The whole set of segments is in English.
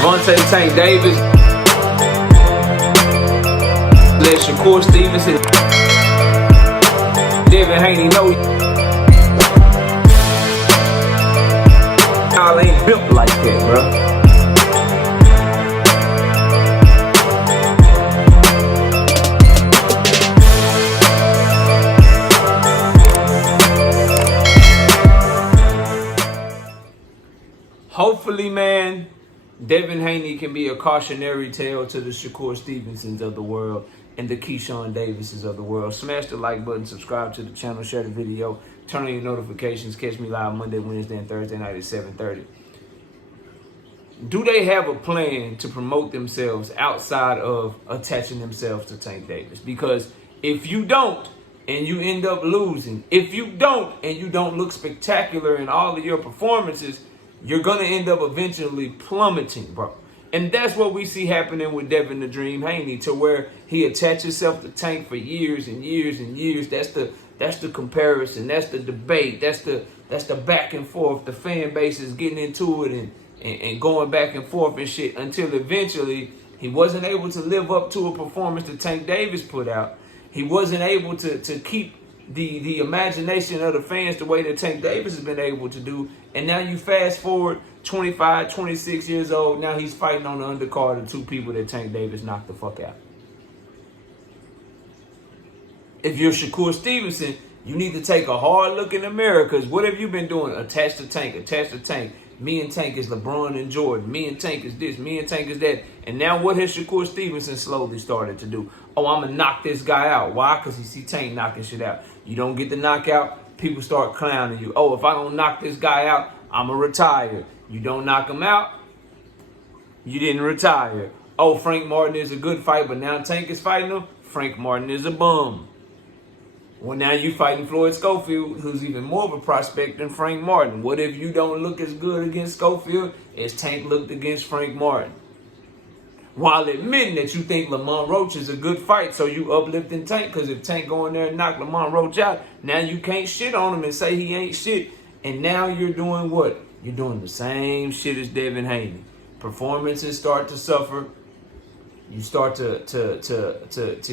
Tank Davis, let Shakur Stevenson, Devin Haney know y'all ain't built like that, bro. Hopefully, man, Devin Haney can be a cautionary tale to the Shakur Stevensons of the world and the Keshawn Davises of the world. Smash the like button, subscribe to the channel, share the video, turn on your notifications. Catch me live Monday, Wednesday, and Thursday night at 7:30. Do they have a plan to promote themselves outside of attaching themselves to Tank Davis? Because if you don't, and you end up losing, if you don't, and you don't look spectacular in all of your performances, you're going to end up eventually plummeting, bro. And that's what we see happening with Devin the Dream Haney, to where he attached himself to Tank for years and years and years. That's the comparison. That's the debate. That's the back and forth. The fan base is getting into it and going back and forth and shit, until eventually he wasn't able to live up to a performance that Tank Davis put out. He wasn't able to keep the imagination of the fans the way that Tank Davis has been able to do. And now you fast forward 25, 26 years old, now he's fighting on the undercard of two people that Tank Davis knocked the fuck out. If you're Shakur Stevenson, you need to take a hard look in the mirror, because what have you been doing? Attached to Tank, attached to Tank. Me and Tank is LeBron and Jordan. Me and Tank is this. Me and Tank is that. And now what has Shakur Stevenson slowly started to do? Oh, I'm going to knock this guy out. Why? Because he see Tank knocking shit out. You don't get the knockout, people start clowning you. Oh, if I don't knock this guy out, I'm going to retire. You don't knock him out, you didn't retire. Oh, Frank Martin is a good fight, but now Tank is fighting him. Frank Martin is a bum. Well, now you fighting Floyd Schofield, who's even more of a prospect than Frank Martin. What if you don't look as good against Schofield as Tank looked against Frank Martin? While admitting that you think Lamont Roach is a good fight, so you uplifting Tank, because if Tank go in there and knock Lamont Roach out, now you can't shit on him and say he ain't shit. And now you're doing what? You're doing the same shit as Devin Haney. Performances start to suffer. You start to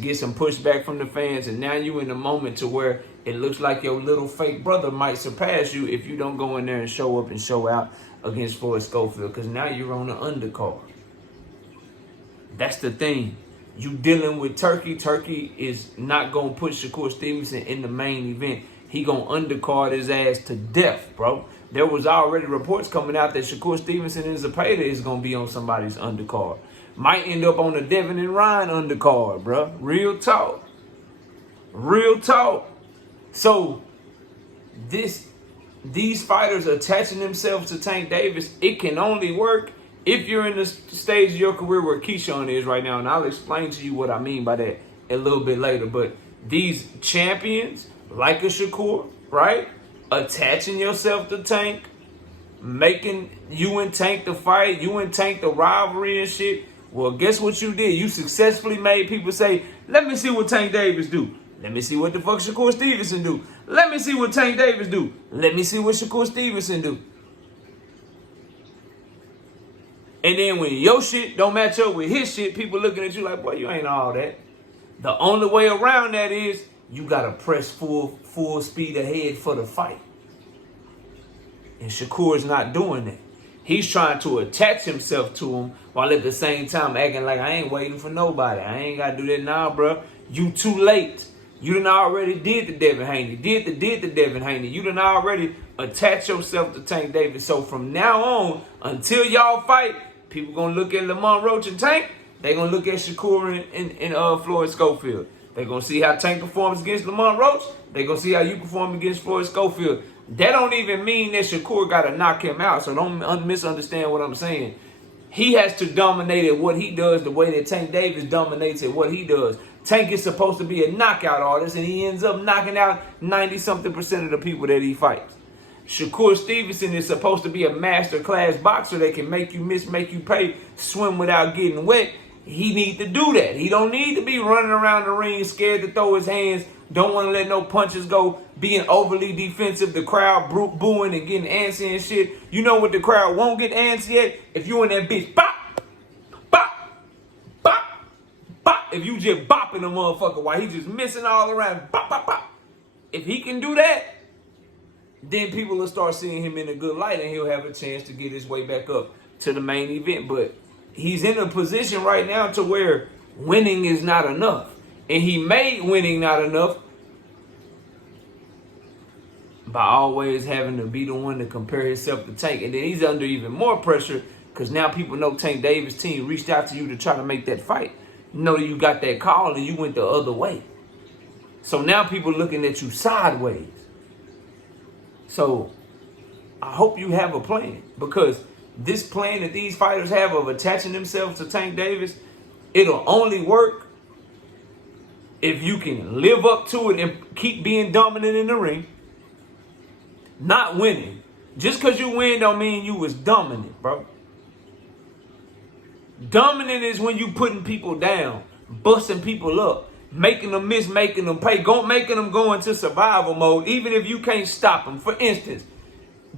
get some pushback from the fans, and now you in a moment to where it looks like your little fake brother might surpass you if you don't go in there and show up and show out against Floyd Schofield, because now you're on the undercard. That's the thing. You dealing with Turkey. Turkey is not going to put Shakur Stevenson in the main event. He going to undercard his ass to death, bro. There was already reports coming out that Shakur Stevenson and Zapata is going to be on somebody's undercard. Might end up on the Devin and Ryan undercard, bro. Real talk. Real talk. So, these fighters attaching themselves to Tank Davis, it can only work if you're in the stage of your career where Keshawn is right now. And I'll explain to you what I mean by that a little bit later. But these champions, like a Shakur, right? Attaching yourself to Tank, making you and Tank the fight, you and Tank the rivalry and shit. Well, guess what you did? You successfully made people say, let me see what Tank Davis do. Let me see what the fuck Shakur Stevenson do. Let me see what Tank Davis do. Let me see what Shakur Stevenson do. And then when your shit don't match up with his shit, people looking at you like, boy, you ain't all that. The only way around that is you got to press full speed ahead for the fight. And Shakur's not doing that. He's trying to attach himself to him while at the same time acting like I ain't waiting for nobody. I ain't got to do that now, bro. You too late. You done already did the Devin Haney. Did the Devin Haney. You done already attached yourself to Tank Davis. So from now on, until y'all fight, people going to look at Lamont Roach and Tank. They going to look at Shakur and Floyd Schofield. They're going to see how Tank performs against Lamont Roach. They're going to see how you perform against Floyd Schofield. That don't even mean that Shakur got to knock him out. So don't misunderstand what I'm saying. He has to dominate at what he does the way that Tank Davis dominates at what he does. Tank is supposed to be a knockout artist, and he ends up knocking out 90-something% of the people that he fights. Shakur Stevenson is supposed to be a master class boxer that can make you miss, make you pay, swim without getting wet. He need to do that. He don't need to be running around the ring scared to throw his hands, don't want to let no punches go, being overly defensive, the crowd booing and getting antsy and shit. You know what the crowd won't get antsy at? If you in that bitch, bop, bop, if you just bopping a motherfucker while he just missing all around, bop, bop, bop. If he can do that, then people will start seeing him in a good light and he'll have a chance to get his way back up to the main event. But he's in a position right now to where winning is not enough. And he made winning not enough by always having to be the one to compare himself to Tank. And then he's under even more pressure because now people know Tank Davis' team reached out to you to try to make that fight. You know you got that call and you went the other way. So now people looking at you sideways. So I hope you have a plan, because this plan that these fighters have of attaching themselves to Tank Davis, it'll only work if you can live up to it and keep being dominant in the ring. Not winning. Just because you win don't mean you was dominant, bro. Dominant is when you putting people down, busting people up, making them miss, making them pay, making them go into survival mode, even if you can't stop them. For instance,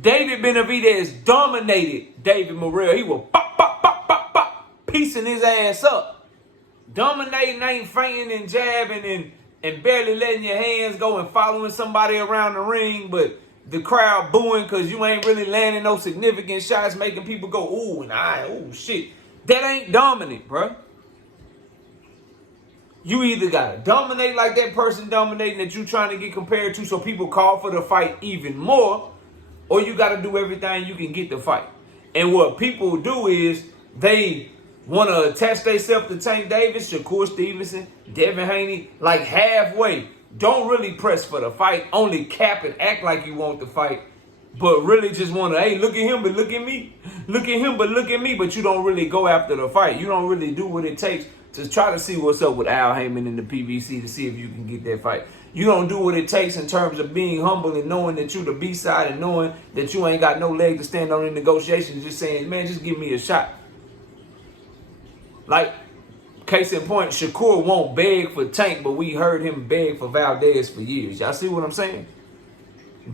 David Benavidez dominated David Morrell. He was pop, pop, pop, pop, pop, piecing his ass up. Dominating ain't fainting and jabbing and barely letting your hands go and following somebody around the ring, but the crowd booing because you ain't really landing no significant shots, making people go, ooh, and ooh, shit. That ain't dominant, bro. You either gotta dominate like that person dominating that you trying to get compared to so people call for the fight even more, or you gotta do everything you can get the fight. And what people do is they want to attach themselves to Tank Davis, Shakur Stevenson, Devin Haney, like halfway. Don't really press for the fight, only cap and act like you want the fight, but really just want to, hey, look at him, but look at me. Look at him, but look at me, but you don't really go after the fight. You don't really do what it takes to try to see what's up with Al Heyman in the PVC to see if you can get that fight. You don't do what it takes in terms of being humble and knowing that you're the B-side and knowing that you ain't got no leg to stand on in negotiations, just saying, man, just give me a shot. Like, case in point, Shakur won't beg for Tank, but we heard him beg for Valdez for years. Y'all see what I'm saying?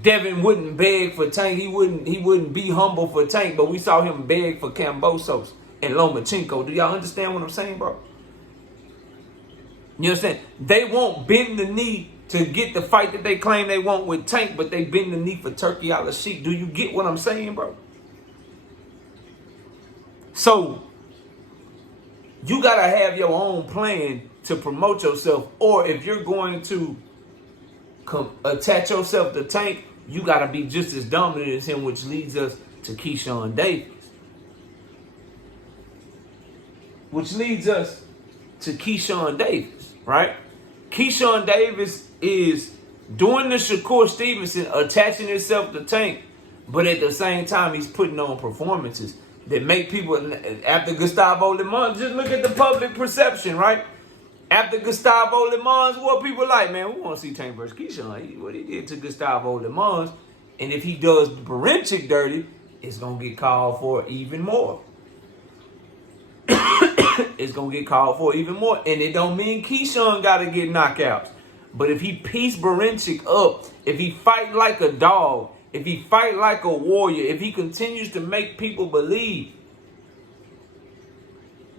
Devin wouldn't beg for Tank. He wouldn't be humble for Tank, but we saw him beg for Kambosos and Lomachenko. Do y'all understand what I'm saying, bro? You understand? They won't bend the knee to get the fight that they claim they want with Tank, but they bend the knee for Turkey out of sheep. Do you get what I'm saying, bro? So you got to have your own plan to promote yourself, or if you're going to attach yourself to Tank, you got to be just as dominant as him, which leads us to Keshawn Davis. Right? Keshawn Davis is doing the Shakur Stevenson, attaching himself to Tank, but at the same time, he's putting on performances that make people, after Gustavo Le Mans, just look at the public perception, right? After Gustavo Le Mans, what people like, man, we want to see Tank versus Keshawn. What he did to Gustavo Le Mans, and if he does Barincic dirty, it's going to get called for even more. It's going to get called for even more. And it don't mean Keshawn got to get knockouts. But if he piece Barincic up, if he fight like a dog, if he fight like a warrior, if he continues to make people believe,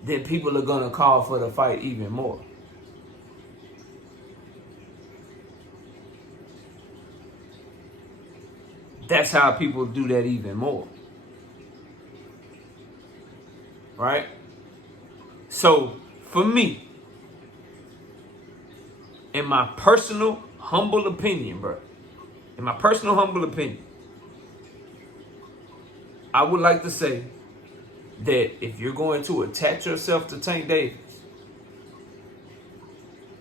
then people are going to call for the fight even more. That's how people do that even more. Right? So, for me, in my personal, humble opinion, bro, I would like to say that if you're going to attach yourself to Tank Davis,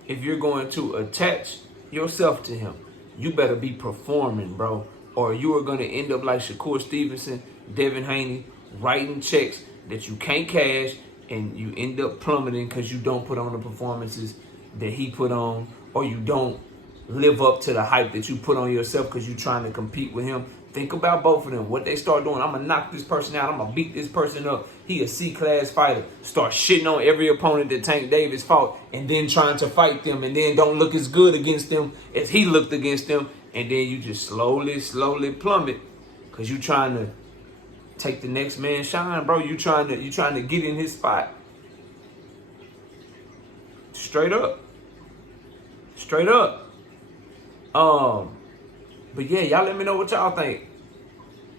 if you're going to attach yourself to him, you better be performing, bro, or you are going to end up like Shakur Stevenson, Devin Haney, writing checks that you can't cash, and you end up plummeting because you don't put on the performances that he put on, or you don't live up to the hype that you put on yourself because you're trying to compete with him. Think about both of them. What they start doing, I'm going to knock this person out. I'm going to beat this person up. He a C-class fighter. Start shitting on every opponent that Tank Davis fought, and then trying to fight them, and then don't look as good against them as he looked against them. And then you just slowly plummet because you're trying to take the next man shine, bro. You trying to get in his spot. Straight up. Straight up. But yeah, y'all let me know what y'all think.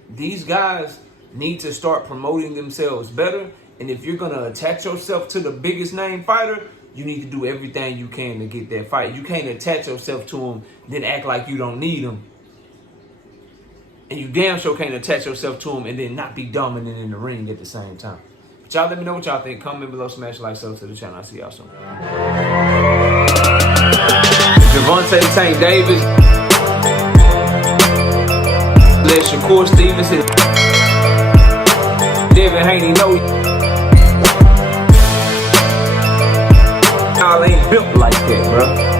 These guys need to start promoting themselves better. And if you're going to attach yourself to the biggest name fighter, you need to do everything you can to get that fight. You can't attach yourself to him, then act like you don't need him. And you damn sure can't attach yourself to him and then not be dominant in the ring at the same time. But y'all let me know what y'all think. Comment below, smash like, sub to the channel. I'll see y'all soon. Devin Tank Davis. Shakur Stevenson. Devin Haney, no. Y'all ain't built like that, bro.